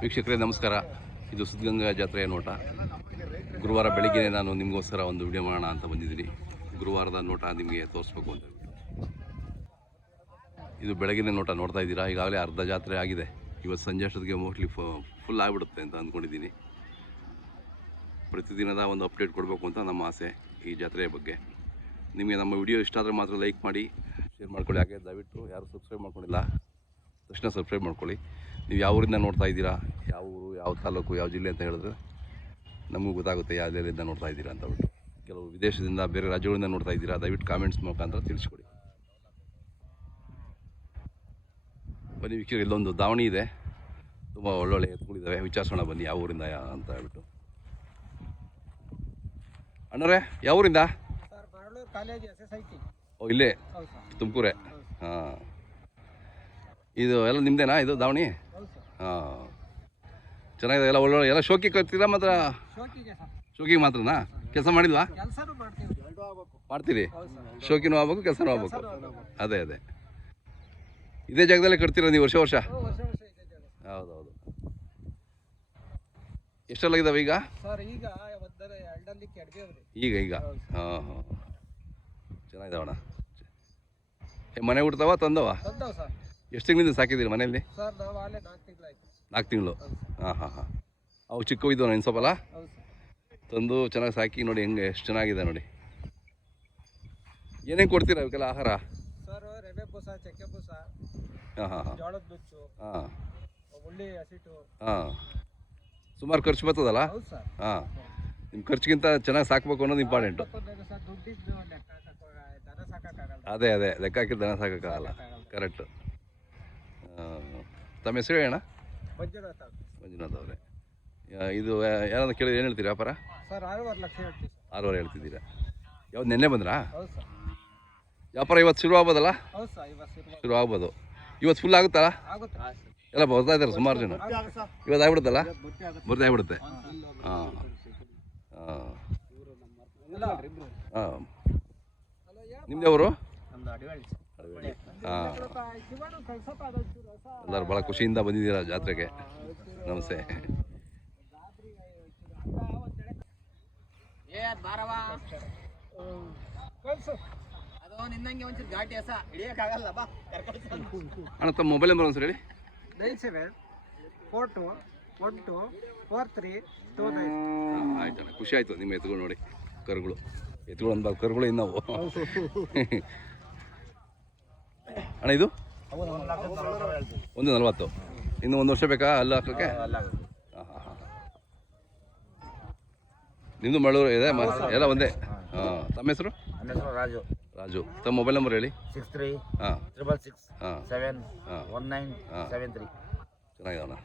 ವೀಕ್ಷಕರೇ, ನಮಸ್ಕಾರ. ಇದು ಸಿದ್ಧಗಂಗಾ ಜಾತ್ರೆಯ ನೋಟ. ಗುರುವಾರ ಬೆಳಿಗ್ಗೆ ನಾನು ನಿಮಗೋಸ್ಕರ ಒಂದು ವಿಡಿಯೋ ಮಾಡೋಣ ಅಂತ ಬಂದಿದ್ದೀನಿ. ಗುರುವಾರದ ನೋಟ ನಿಮಗೆ ತೋರಿಸ್ಬೇಕು ಅಂತ ಇದು ಬೆಳಗಿನ ನೋಟ ನೋಡ್ತಾ ಇದ್ದೀರಾ? ಈಗಾಗಲೇ ಅರ್ಧ ಜಾತ್ರೆ ಆಗಿದೆ. ಇವತ್ತು ಸಂಜೆ ಅಷ್ಟೊತ್ತಿಗೆ ಮೋಸ್ಟ್ಲಿ ಫುಲ್ ಆಗಿಬಿಡುತ್ತೆ ಅಂತ ಅಂದ್ಕೊಂಡಿದ್ದೀನಿ. ಪ್ರತಿದಿನದ ಒಂದು ಅಪ್ಡೇಟ್ ಕೊಡಬೇಕು ಅಂತ ನಮ್ಮ ಆಸೆ ಈ ಜಾತ್ರೆಯ ಬಗ್ಗೆ. ನಿಮಗೆ ನಮ್ಮ ವಿಡಿಯೋ ಇಷ್ಟ ಆದರೆ ಮಾತ್ರ ಲೈಕ್ ಮಾಡಿ ಶೇರ್ ಮಾಡ್ಕೊಳ್ಳಿ. ಹಾಗೆ ದಯವಿಟ್ಟು ಯಾರು ಸಬ್ಸ್ಕ್ರೈಬ್ ಮಾಡ್ಕೊಂಡಿಲ್ಲ, ತಕ್ಷಣ ಸಬ್ಸ್ಕ್ರೈಬ್ ಮಾಡ್ಕೊಳ್ಳಿ. ನೀವು ಯಾವ ಊರಿಂದ ನೋಡ್ತಾ ಇದ್ದೀರಾ? ಯಾವ ಊರು ಯಾವ ತಾಲೂಕು ಯಾವ ಜಿಲ್ಲೆ ಅಂತ ಹೇಳಿದ್ರೆ ನಮಗೂ ಗೊತ್ತಾಗುತ್ತೆ ಯಾವ ಜಿಲ್ಲೆಯಿಂದ ನೋಡ್ತಾ ಇದ್ದೀರಾ ಅಂತ ಬಿಟ್ಟು ಕೆಲವು ವಿದೇಶದಿಂದ ಬೇರೆ ರಾಜ್ಯಗಳಿಂದ ನೋಡ್ತಾ ಇದ್ದೀರಾ ದಯವಿಟ್ಟು ಕಾಮೆಂಟ್ಸ್ ಮುಖಾಂತರ ತಿಳಿಸ್ಕೊಡಿ. ಬನ್ನಿ ವೀಕ್ಷಕರು ಇಲ್ಲೊಂದು ದಾವಣಿ ಇದೆ. ತುಂಬ ಒಳ್ಳೊಳ್ಳೆ ಎತ್ಕೊಂಡಿದ್ದಾವೆ ವಿಚಾರಿಸೋಣ ಬನ್ನಿ ಯಾವ ಊರಿಂದ ಅಂತ ಹೇಳ್ಬಿಟ್ಟು. ಅಣ್ಣರೇ ಯಾವ ಊರಿಂದ? ಓ ಇಲ್ಲೇ? ತುಮಕೂರೇ? ಹಾಂ. ಇದು ಎಲ್ಲ ನಿಮ್ಮದೇನಾ ಇದು ದಾವಣಿ? ಹಾಂ. ಚೆನ್ನಾಗಿದೆ ಎಲ್ಲ ಒಳ್ಳೊಳ್ಳೆ ಎಲ್ಲ ಶೋಕಿ ಕಟ್ತೀರಾ ಮಾತ್ರ? ಶೋಕಿಗೆ ಮಾತ್ರನಾ? ಕೆಲಸ ಮಾಡಿಲ್ವಾ? ಮಾಡ್ತೀರಿ? ಶೋಕಿನೂ ಆಗ್ಬೇಕು ಕೆಲಸನೂ ಆಗ್ಬೇಕು. ಅದೇ ಅದೇ. ಇದೇ ಜಾಗದಲ್ಲೇ ಕಟ್ತೀರಾ ನೀವು ವರ್ಷ ವರ್ಷ. ಹೌದೌದು. ಎಷ್ಟೆಲ್ಲ ಇದಾವೆ ಈಗ? ಸರ್ ಈಗ ಈಗ ಹಾಂ ಹಾಂ. ಚೆನ್ನಾಗಿದಾವಣ ಏ ಮನೆ ಹುಡ್ತಾವ ತಂದವ? ಎಷ್ಟು ತಿಂಗಳಿಂದ ಸಾಕಿದ್ದೀರಿ ಮನೆಯಲ್ಲಿ? ಸರ್ ನಾವು ನಾಲ್ಕು ತಿಂಗಳಾಯ್ತು ನಾಲ್ಕು ತಿಂಗಳು? ಹಾಂ ಹಾಂ ಹಾಂ. ಅವು ಚಿಕ್ಕವು ಇದ್ದವು ಇನ್ನು ಸ್ವಲ್ಪಲ್ಲ ಹೌದು ಸರ್. ತಂದು ಚೆನ್ನಾಗಿ ಸಾಕಿ ನೋಡಿ ಹೆಂಗೆ ಎಷ್ಟು ಚೆನ್ನಾಗಿದೆ ನೋಡಿ. ಏನೇನು ಕೊಡ್ತೀರಾ ಅವಕ್ಕೆಲ್ಲ ಆಹಾರ? ಸರ್ ರವೆ ಬೂಸ ಚಕ್ಕೆ ಬೂಸ ಹಾಂ ಹಾಂ ಹಾಂ. ಜೋಳದ ನುಚ್ಚು ಹಾಂ. ಉಳ್ಳಿ ಹಸಿಟ್ಟು ಹಾಂ. ಸುಮಾರು ಖರ್ಚು ಬರ್ತದಲ್ಲ? ಹೌದು ಸರ್. ಹಾಂ. ನಿಮ್ಮ ಖರ್ಚಿಗಿಂತ ಚೆನ್ನಾಗಿ ಸಾಕ್ಬೇಕು ಅನ್ನೋದು ಇಂಪಾರ್ಟೆಂಟು ಸರ್ ದುಡ್ಡಿದ್ದು ಲೆಕ್ಕ ಹಾಕಕ್ಕೆ ದನ ಸಾಕಾಗಲ್ಲ ಅದೇ ಅದೇ. ಲೆಕ್ಕ ಹಾಕಿದ್ರೆ ದನ ಸಾಕೋಕ್ಕಾಗಲ್ಲ. ಕರೆಕ್ಟು ತಮ್ಮ ಹೆಸರು ಹೇಳೋಣ ಮಂಜುನಾಥ ಅವರೇ. ಇದು ಯಾರಾದ್ರೂ ಕೇಳಿದ್ರೆ ಏನು ಹೇಳ್ತೀರಾ ವ್ಯಾಪಾರ? ಸರ್ ಆರೂವರೆ ಲಕ್ಷ ಹೇಳ್ತೀವಿ ಸರ್. ಆರೂವರೆ ಹೇಳ್ತಿದ್ದೀರಾ. ಯಾವ್ದು ನಿನ್ನೆ ಬಂದ್ರಾ? ಹೌದು ಸರ್. ವ್ಯಾಪಾರ ಇವತ್ತು ಶುರು ಆಗ್ಬೋದಲ್ಲ? ಹೌದು ಸರ್ ಇವತ್ತು ಶುರು ಆಗ್ಬೋದು. ಇವತ್ತು ಫುಲ್ ಆಗುತ್ತಲ್ಲ ಆಗುತ್ತೆ. ಎಲ್ಲ ಬರ್ತಾ ಇದ್ದಾರೆ ಸುಮಾರು ಜನ. ಇವತ್ತು ಆಗ್ಬಿಡುತ್ತಲ್ಲ? ಬರ್ತಾ ಆಗ್ಬಿಡುತ್ತೆ. ಹಾ. ಹಾಂ. ಹಾಂ. ನಿಮ್ಮದೇ ಅವರು ಹಾಂ ಎಲ್ಲರೂ ಭಾಳ ಖುಷಿಯಿಂದ ಬಂದಿದ್ದೀರಾ ಜಾತ್ರೆಗೆ. ನಮಸ್ತೆ. ಅಣ್ಣ ತಮ್ಮ ಮೊಬೈಲ್ ನಂಬರ್ ಒಂದ್ಸರಿ ಹೇಳಿ. Nine seven four two one two four three two nine. ಆಯ್ತು ಅಣ್ಣ ಖುಷಿ ಆಯಿತು ನಿಮ್ಮ ಎತ್ತುಗಳು ನೋಡಿ ಕರುಗಳು. ಎತ್ತುಗಳು ಅಂದ ಕರುಗಳು ಇನ್ನವು ಅಣ್ಣ ಇದು? ಒಂದು ನಲ್ವತ್ತು ಇನ್ನು ಒಂದು ವರ್ಷ ಬೇಕಾ ಅಲ್ಲ ಹಾಕೋಕ್ಕೆ ಹಾಂ ಹಾಂ ಹಾಂ ನಿಮ್ಮದು ಮಳೂರು ಇದೆ ಎಲ್ಲ ಒಂದೇ? ಹಾಂ. ತಮ್ಮ ಹೆಸರು? ರಾಜು. ರಾಜು. ತಮ್ಮ ಮೊಬೈಲ್ ನಂಬರ್ ಹೇಳಿ. ಸಿಕ್ಸ್ ತ್ರೀ ಹಾಂ. ತ್ರಿಬಲ್ ಸಿಕ್ಸ್ ಹಾಂ. ಸೆವೆನ್ ಹಾಂ. One nine. Seven three. ಚೆನ್ನಾಗಿದವಣ್ಣ.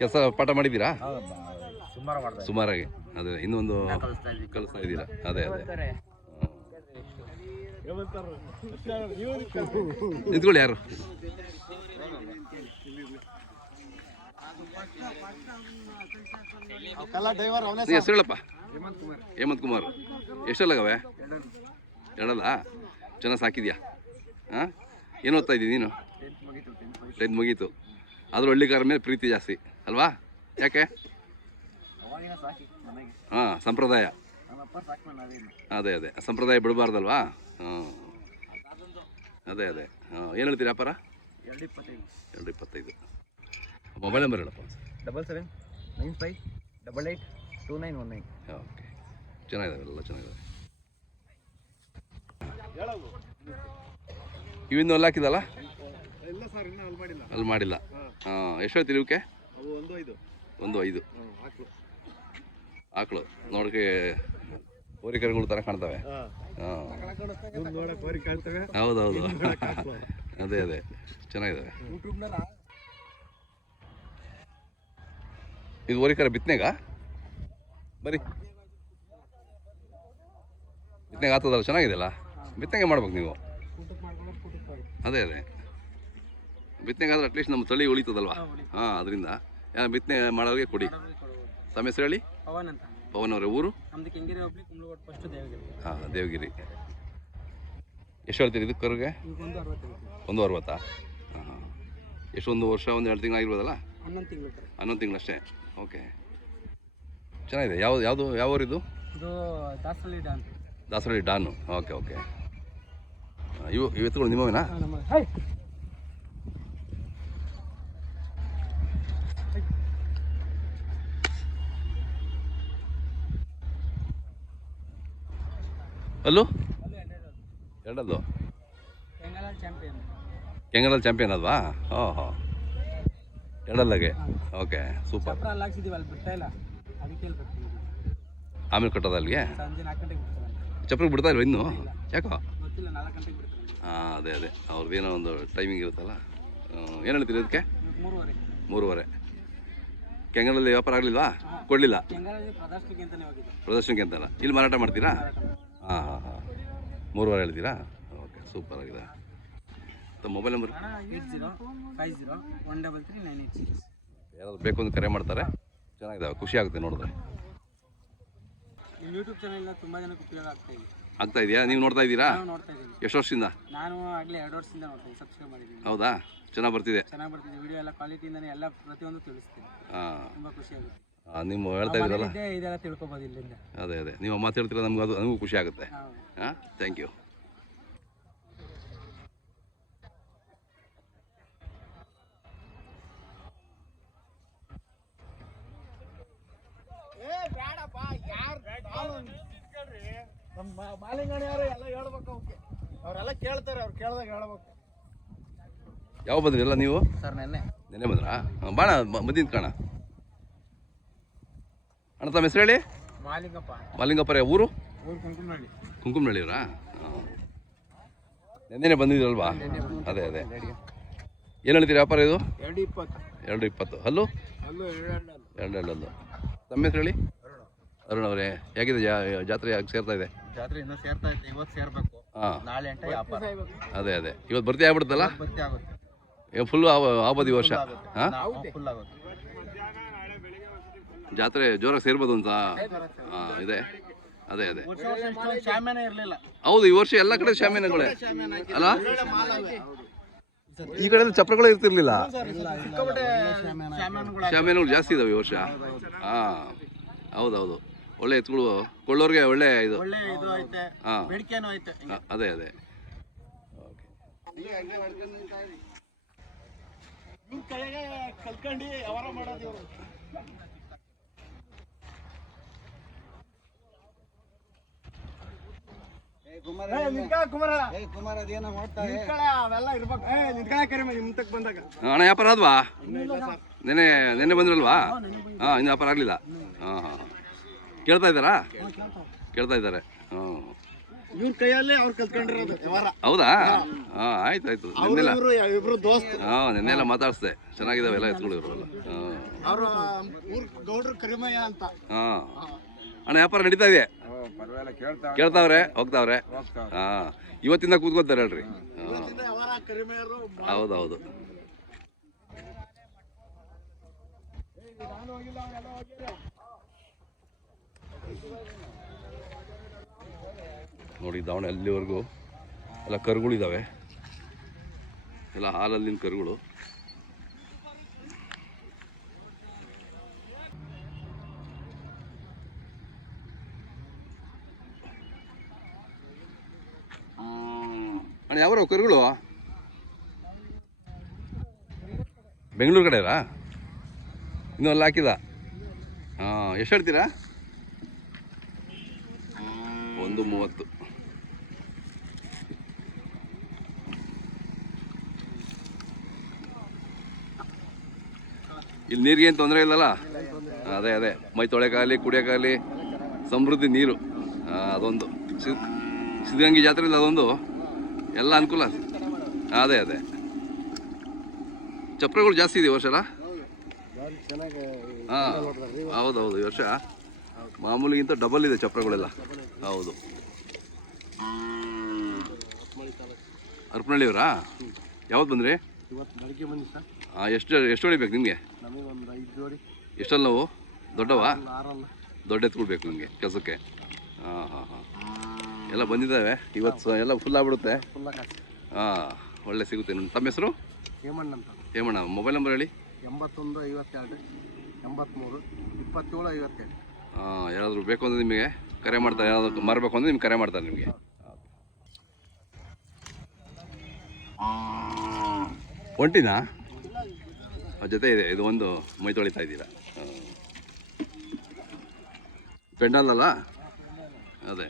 ಕೆಲಸ ಪಾಠ ಮಾಡಿದ್ದೀರಾ? ಸುಮಾರು ಮಾಡ್ದೆ ಸುಮಾರಾಗಿ. ಅದೇ ಇನ್ನೊಂದು ಕಲಿಸ್ತಾ ಇದ್ದೀರಾ? ಅದೇ ಅದೇ. ನಿಂತ್ಕೊಳ್ಳಿ ಯಾರು? ಹೇಳಪ್ಪ. ಹೇಮಂತ್ ಕುಮಾರ್. ಎಷ್ಟೆಲ್ಲಗವೆ ಎರಡಲ್ಲ? ಚೆನ್ನಾಗಿ ಸಾಕಿದ್ಯಾ? ಹಾಂ? ಏನು ಓದ್ತಾ ಇದ್ದೀನಿ ನೀನು? ಟೆಂತ್ ಮುಗೀತು. ಆದರೂ ಹಳ್ಳಿಗಾರ ಮೇಲೆ ಪ್ರೀತಿ ಜಾಸ್ತಿ, ಅಲ್ವಾ? ಯಾಕೆ? ಹಾಂ, ಸಂಪ್ರದಾಯ. ಅದೇ ಅದೇ. ಸಂಪ್ರದಾಯ ಬಿಡಬಾರ್ದಲ್ವಾ? ಹಾಂ ಅದೇ ಅದೇ. ಹಾಂ ಏನು ಹೇಳ್ತೀರಿ ವ್ಯಾಪಾರ? ಎರಡು ಇಪ್ಪತ್ತೈದು ಎರಡು ಇಪ್ಪತ್ತೈದು ಮೊಬೈಲ್ ನಂಬರ್ ಹೇಳಪ್ಪ. Double seven nine five double eight two nine one nine. Okay. ಚೆನ್ನಾಗಿದ್ದಾವೆ ಎಲ್ಲ ಚೆನ್ನಾಗಿದ್ದಾವೆ ಇವಿಂದ ಅಲ್ಲಿ ಹಾಕಿದಲ್ಲ? ಇಲ್ಲ ಸರ್ ಇನ್ನೂ ಅಲ್ಲಿ ಮಾಡಿಲ್ಲ. ಅಲ್ಲಿ ಮಾಡಿಲ್ಲ. ಹಾಂ ಎಷ್ಟು ಹೇಳ್ತೀರಿ ಇವಕ್ಕೆ ಒಂದು ಐದು. ಒಂದು ಐದು. ಹಾಕ್ಲು. ಆಕಳು ಹೋರಿಕರುಗಳು ತರ ಕಾಣ್ತವೆ. ಹೌದೌದು. ಅದೇ ಅದೇ. ಚೆನ್ನಾಗಿದ್ದಾವೆ ಇದು ಹೋರಿಕರ ಬಿತ್ತನೆಗ ಬರೀ. ಬಿತ್ತನೆಗೆ ಆಗ್ತದಲ್ಲ ಚೆನ್ನಾಗಿದೆಯಲ್ಲ? ಬಿತ್ತನೆಗೆ ಮಾಡ್ಬೇಕು ನೀವು. ಅದೇ ಅದೇ. ಬಿತ್ತನೆಗೆ ಆದ್ರೆ ಅಟ್ಲೀಸ್ಟ್ ನಮ್ಮ ತಳಿ ಉಳಿತದಲ್ವಾ? ಹಾಂ ಅದರಿಂದ. ಬಿತ್ತನೆ ಮಾಡೋರಿಗೆ ಕೊಡಿ. ಹೆಸರು ಹೇಳಿ? ಪವನ್ ಅಂತ. ಪವನ್ ಅವರ ಊರು? ನಮ್ದು ಕೆಂಗಿರಿ ಹೋಗ್ಲಿ ಕುಂಬ್ಳಗೋಡ್ ಫಸ್ಟ್ ದೇವಗಿರಿ. ಹಾಂ ದೇವಗಿರಿ. ಎಷ್ಟು ಹೇಳ್ತೀರಿ ಇದು ಕರುಗೆ? ಒಂದು ಅರವತ್ತೈದು ಒಂದು ಅರವತ್ತಾ? ಹಾಂ ಹಾಂ. ಎಷ್ಟು ಒಂದು ವರ್ಷ ಒಂದು ಎರಡು ತಿಂಗಳು ಆಗಿರ್ಬೋದಲ್ಲ? ಹನ್ನೊಂದು ತಿಂಗಳು ಅಷ್ಟೇ? ಓಕೆ. ಚೆನ್ನಾಗಿದೆ. ಯಾವ ಯಾವುದು ಯಾವ ಊರಿದು? ಇದು Dasarahalli don Dasarahalli don okay okay. ಇವು ಇವು ಎತ್ತುಗಳು ನಿಮ್ಮವೇನಾ? ಅಲ್ಲೂ? ಎರಡಲ್ಲು? ಕೆಂಗಲಲ್ಲಿ ಚಾಂಪಿಯನ್ ಅಲ್ವಾ? ಹಾಂ ಹಾಂ. ಎರಡಲ್ಲಾಗೆ? Okay super. ಆಮೇಲೆ ಕಟ್ಟೋದ ಅಲ್ಲಿಗೆ? ಚಪ್ರಿಗೆ ಬಿಡ್ತಾ ಇಲ್ವ ಇನ್ನೂ? ಯಾಕೋ? ಹಾಂ ಅದೇ ಅದೇ. ಅವ್ರದ್ದೇನೋ ಒಂದು ಟೈಮಿಂಗ್ ಇರುತ್ತಲ್ಲ? ಏನು ಹೇಳ್ತೀರಿ ಅದಕ್ಕೆ? ಮೂರುವರೆ. ಮೂರುವರೆ. ಕೆಂಗಲಲ್ಲಿ ವ್ಯಾಪಾರ ಆಗಲಿಲ್ವಾ? ಕೊಡಲಿಲ್ಲ? ಪ್ರದರ್ಶನಕ್ಕೆ ಅಂತಲ್ಲ? ಇಲ್ಲಿ ಮಾರಾಟ ಮಾಡ್ತೀರಾ. ಹಾಂ ಹಾಂ ಹಾಂ. ಮೂರುವರೆ ಹೇಳ್ತೀರಾ ಓಕೆ ಸೂಪರ್ ಆಗಿದೆ. ತಮ್ಮ mobile number eight zero five zero one double three nine eight six ಯಾರಾದ್ರು ಬೇಕು ಅಂತ ಕರೆ ಮಾಡ್ತಾರೆ. ಚೆನ್ನಾಗಿದ್ದಾವೆ ಖುಷಿ ಆಗುತ್ತೆ ನೋಡಿದ್ರೆ. ನಿಮ್ಮ ಯೂಟ್ಯೂಬ್ ಚಾನಲ್ ತುಂಬ ಜನಕ್ಕೆ ಉಪಯೋಗ ಆಗ್ತಾ ಇದೆ. ಆಗ್ತಾ ಇದೆಯಾ? ನೀವು ನೋಡ್ತಾ ಇದ್ದೀರಾ? ನೋಡ್ತಾ ಇದ್ದೀವಿ. ಎಷ್ಟು ವರ್ಷದಿಂದ? ನಾನು ಆಗಲೇ ಎರಡು ವರ್ಷದಿಂದ ನೋಡ್ತೀನಿ ಸಬ್ಸ್ಕ್ರೈಬ್ ಮಾಡಿದ್ದೀನಿ. ಹೌದಾ? ಚೆನ್ನಾಗಿ ಬರ್ತಿದೆ. ಚೆನ್ನಾಗಿ ಬರ್ತಿದೆ. ವಿಡಿಯೋ ಎಲ್ಲ ಕ್ವಾಲಿಟಿಯಿಂದ ಎಲ್ಲ ಪ್ರತಿಯೊಂದು ತಿಳಿಸ್ತೀನಿ. ಹಾಂ. ತುಂಬ ಖುಷಿ ಆಗುತ್ತೆ. ನೀವು ಹೇಳ್ತಾ ಇದ್ದೀರಲ್ಲ? ಇದೆಲ್ಲ ತಿಳ್ಕೊಬೋದು ಇಲ್ಲಿಂದ. ಅದೇ ಅದೇ. ನೀವು ಮಾತು ಹೇಳ್ತೀರ ನಮ್ಗೆ ಅದು ನಮಗೂ ಖುಷಿ ಆಗುತ್ತೆ. ಹಾಂ? ಥ್ಯಾಂಕ್ ಯು ನಮ್ಮ ಮಾಲಿಂಗಣಿಯವರು ಎಲ್ಲ ಹೇಳ್ಬೇಕು ಅವಕ್ಕೆ ಅವರೆಲ್ಲ ಕೇಳ್ತಾರೆ ಅವ್ರು ಕೇಳ್ದಾಗ ಹೇಳ್ಬೇಕು. ಯಾವ ಬಂದ್ರಿ ಎಲ್ಲ ನೀವು? ಸರ್ ನೆನ್ನೆ. ನೆನ್ನೆ ಬಂದ್ರಾ? ಬಾಣ ಮದ್ದಿನ ಕಾಣ. ಅಣ್ಣ ತಮ್ಮ ಹೆಸರು ಹೇಳಿ? ಮಾಲಿಂಗಪ್ಪ. ಮಲ್ಲಿಂಗಪ್ಪರೇ ಊರು? ಊರು ಕುಂಕುಮನಹಳ್ಳಿ. ಕುಂಕುಮನಳ್ಳಿಯವರಾ ಹಾಂ. ನೆನ್ನೆನೆ ಬಂದಿದ್ದೀರಲ್ವಾ ಅದೇ ಅದೇ. ಏನು ಹೇಳ್ತೀರಿ ವ್ಯಾಪಾರ ಇದು? ಎರಡು ಇಪ್ಪತ್ತು. ಎರಡು ಇಪ್ಪತ್ತು. ಹಲ್ಲು? ಎರಡು ಎರಡು ಎರಡಲ್ಲು ತಮ್ಮ ಹೆಸರು ಹೇಳಿ? ಅರುಣ್ ಅವರೇ. ಹೇಗಿದೆ ಜಾತ್ರೆ ಯಾಕೆ ಸೇರ್ತಾ ಇದೆ? ಜಾತ್ರೆ ಇನ್ನೂ ಸೇರ್ತಾ ಇತ್ತು. ಇವತ್ತು ಸೇರ್ಬೇಕು. ಹಾಂ. ನಾಳೆ ವ್ಯಾಪಾರ. ಅದೇ ಅದೇ. ಇವತ್ತು ಬರ್ತಿ ಆಗ್ಬಿಡುತ್ತಲ್ಲ? ಭರ್ತಿ ಆಗುತ್ತೆ. ಫುಲ್ಲು ಆಗ್ಬೋದು ಈ ವರ್ಷ. ಹಾಂ? ಫುಲ್ ಆಗುತ್ತೆ. ಜಾತ್ರೆ ಜೋರಾಗಿ ಸೇರ್ಬೋದು ಅಂತ ಹಾಂ ಇದೆ. ಅದೇ ಅದೇ. ಹೌದು ಈ ವರ್ಷ ಎಲ್ಲ ಕಡೆ ಶಾಮಿಯಾನಗಳೇ ಅಲ್ಲ? ಈ ಕಡೆ ಚಪ್ರಗಳೇ ಇರ್ತಿರ್ಲಿಲ್ಲ. ಶಾಮಿಯಾನಗಳು ಜಾಸ್ತಿ ಇದಾವೆ ಈ ವರ್ಷ. ಹಾಂ ಹೌದೌದು. ಒಳ್ಳೆ ಎತ್ಗಳು ಕೊಳ್ಳೋರ್ಗೆ ಒಳ್ಳೆ ಇದು. ಒಳ್ಳೆ ಇದು ಐತೆ. ಹಾಂ. ಅದೇ ಅದೇ. ಕಲ್ಕಂಡಿ ವ್ಯವಹಾರ ಮಾಡೋದು ಅಣ್ಣ ವ್ಯಾಪಾರ ಆದ್ವಾ? ನೆನೆ ನೆನ್ನೆ ಬಂದ್ರಲ್ವಾ? ಹಾಂ ಇನ್ನು ವ್ಯಾಪಾರ ಆಗಲಿಲ್ಲ? ಹಾಂ ಹಾಂ ಕೇಳ್ತಾ ಇದ್ದಾರಾ? ಕೇಳ್ತಾ ಇದ್ದಾರೆ. ಇವ್ರ ಕೈಯಲ್ಲೇ ಅವ್ರು ಕಲ್ತ್ಕೊಂಡಿರೋದು ಹೌದಾ? ಹಾಂ. ಆಯ್ತು ಆಯ್ತು. ನೆನ್ನೆಲ್ಲ ಇವರು ಇಬ್ರು ದೋಸ್ತ್. ಹಾಂ ನಿನ್ನೆಲ್ಲ ಮಾತಾಡಿಸ್ದೆ. ಚೆನ್ನಾಗಿದಾವೆ ಎಲ್ಲ ಎತ್ಕೊಳ್ಳಿ ಅವರು ಊರ್ ಗೌಡ್ರು ಕರಿಮಯ್ಯ ಅಂತ. ಹಾಂ. ಅಣ್ಣ ವ್ಯಾಪಾರ ನಡೀತಾ ಇದೆ? ಕೇಳ್ತಾವ್ರೆ. ಹೋಗ್ತಾವ್ರೆ? ಹಾ ಇವತ್ತಿಂದ ಕೂತ್ಕೋತಾರೆ ಹೇಳ್ರಿ. ಹೌದೌದು. ನೋಡಿ ದಾವಣ ಅಲ್ಲಿವರೆಗೂ ಎಲ್ಲ ಕರುಗಳಿದ್ದಾವೆ ಎಲ್ಲ ಹಾಲಲ್ಲಿನ ಕರುಗಳು. ಯಾವ ಕರುಗಳು ಬೆಂಗಳೂರು ಕಡೆಯಲ್ಲ ಇನ್ನೂ ಅಲ್ಲಿ ಹಾಕಿದ? ಹಾಂ ಎಷ್ಟು ಹೇಳ್ತೀರಾ? ಒಂದು ಮೂವತ್ತು. ಇಲ್ಲಿ ನೀರಿಗೆ ಏನು ತೊಂದರೆ ಇಲ್ಲಲ್ಲ? ಅದೇ ಅದೇ. ಮೈ ತೊಳೆಕಾಗಲಿ ಕುಡಿಯೋಕ್ಕಾಗಲಿ ಸಮೃದ್ಧಿ ನೀರು. ಅದೊಂದು. ಸಿದ್ಧಗಂಗೆ ಜಾತ್ರೆಯಲ್ಲಿ ಅದೊಂದು. ಎಲ್ಲ ಅನುಕೂಲ? ಅದೇ ಅದೇ. ಚಪ್ರಗಳು ಜಾಸ್ತಿ ಇದೆ ವರ್ಷ ಹಾಂ, ಹೌದೌದು, ಈ ವರ್ಷ ಮಾಮೂಲಿಗಿಂತ ಡಬಲ್ ಇದೆ ಚಪ್ರಗಳೆಲ್ಲ. ಹೌದು. ಹರಪನಹಳ್ಳಿಯವರಾ ಯಾವತ್ತು ಬಂದ್ರಿ? ಹಾಂ, ಎಷ್ಟು ಎಷ್ಟು ಹೊಡಿಬೇಕು ನಿಮಗೆ? ಎಷ್ಟಲ್ಲ ನಾವು? ದೊಡ್ಡವಾ? ದೊಡ್ಡ ಎತ್ಕೊಳ್ಬೇಕು ನಿಮಗೆ ಕೆಲಸಕ್ಕೆ? ಹಾಂ ಹಾಂ ಹಾಂ. ಎಲ್ಲ ಬಂದಿದ್ದಾವೆ. ಇವತ್ತು ಎಲ್ಲ ಫುಲ್ ಆಗ್ಬಿಡುತ್ತೆ. ಹಾಂ ಒಳ್ಳೆ ಸಿಗುತ್ತೆ ನಿಮ್ಮ ತಮ್ಮ ಹೆಸರು? ಹೇಮಣ್ಣ ಅಂತ. ಹೇಮಣ್ಣ ಮೊಬೈಲ್ ನಂಬರ್ ಹೇಳಿ. ಎಂಬತ್ತೊಂದು ಐವತ್ತೆರಡು ಎಂಬತ್ತ್ಮೂರು ಇಪ್ಪತ್ತೇಳು ಐವತ್ತೆರಡು ಯಾರಾದರೂ ಬೇಕು ಅಂದರೆ ನಿಮಗೆ ಕರೆ ಮಾಡ್ತಾರೆ ಯಾರಾದರೂ ಮಾರಬೇಕು ಅಂದರೆ ನಿಮ್ಗೆ ಕರೆ ಮಾಡ್ತಾರೆ ನಿಮಗೆ. ಒಂಟಿನ? ಅದ್ರ ಜೊತೆ ಇದೆ. ಇದು ಒಂದು ಮೈ ತೊಳಿತಾ ಇದ್ದೀರಾ. ಪೆಂಡಲ್ ಅಲ್ಲ? ಅದೇ.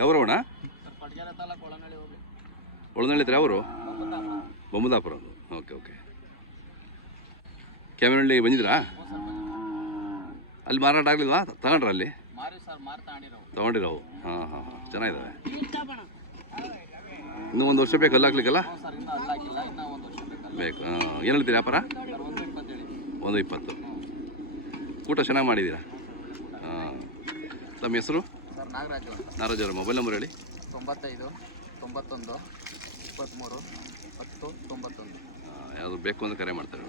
ಯಾವ್ರವಣ ಒಳನಳ್ಳಿ ಇದ್ರೆ ಅವರು. ಬೊಮ್ಮದಾಪುರ ಓಕೆ. ಓಕೆ ಕ್ಯಾಮಿನಹಳ್ಳಿ ಬಂದಿದ್ರಾ ಅಲ್ಲಿ ಮಾರಾಟ ಆಗಲಿಲ್ವಾ? ತಗೊಂಡ್ರ ಅಲ್ಲಿ? ತಗೊಂಡಿರೋ ಹಾಂ ಹಾಂ ಹಾಂ. ಚೆನ್ನಾಗಿದ್ದಾವೆ. ಇನ್ನೂ ಒಂದು ವರ್ಷ ಬೇಕು ಅಲ್ಲಿ ಹಾಕ್ಲಿಕ್ಕಲ್ಲ ಬೇಕು, ಹಾಂ. ಏನು ಹೇಳ್ತೀರಿ ವ್ಯಾಪಾರ? ಒಂದು ಇಪ್ಪತ್ತು. ಊಟ ಚೆನ್ನಾಗಿ ಮಾಡಿದ್ದೀರಾ? ಹಾಂ. ತಮ್ಮ ಹೆಸರು? ನಾಗರಾಜು ನಾರಾಜ್ ಅವರ ಮೊಬೈಲ್ ನಂಬರ್ ಹೇಳಿ. ತೊಂಬತ್ತೈದು ತೊಂಬತ್ತೊಂದು ಇಪ್ಪತ್ತ್ಮೂರು ಹತ್ತು ತೊಂಬತ್ತೊಂದು. ಯಾವುದು ಬೇಕು ಅಂತ ಕರೆ ಮಾಡ್ತಾರೆ.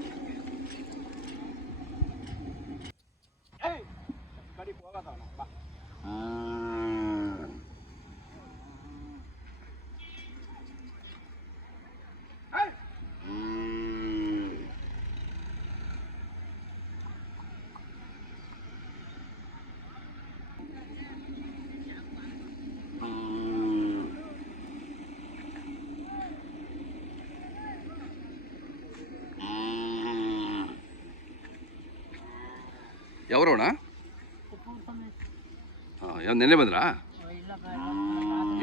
ಯಾವ್ರವಣ? ಹಾಂ ಯಾವ ನೆನ್ನೆ ಬಂದ್ರಾ?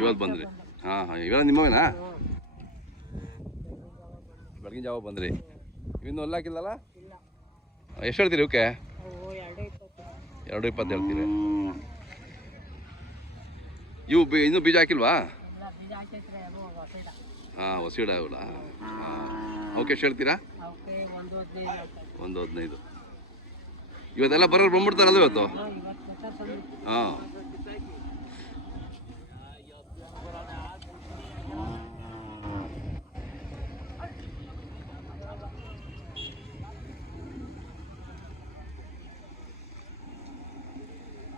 ಇವತ್ತು ಬಂದ್ರಿ. ಹಾಂ ಹಾಂ ಇವೆಲ್ಲ ನಿಮ್ಮವೇನಾ? ಬೆಳಗಿನ ಜಾವ ಬಂದ್ರಿ. ಇನ್ನು ಅಲ್ಲಿ ಹಾಕಿಲ್ಲಲ್ಲ? ಎಷ್ಟು ಹೇಳ್ತೀರಿ ಓಕೆ ಎರಡು ಇಪ್ಪತ್ತು ಹೇಳ್ತೀರಿ. ಇವು ಬಿ, ಇನ್ನೂ ಬೀಜ ಹಾಕಿಲ್ವಾ? ಹಾಂ, ಹೊಸಿಡ ಇವಲ್ಲ ಹಾಂ, ಅವಕ್ಕೆ ಎಷ್ಟು ಹೇಳ್ತೀರಾ? ಒಂದು ಹದಿನೈದು. ಇವತ್ತೆಲ್ಲ ಬರೋರು ಬಂದ್ಬಿಡ್ತಾರಲ್ಲ ಇವತ್ತು. ಹಾಂ.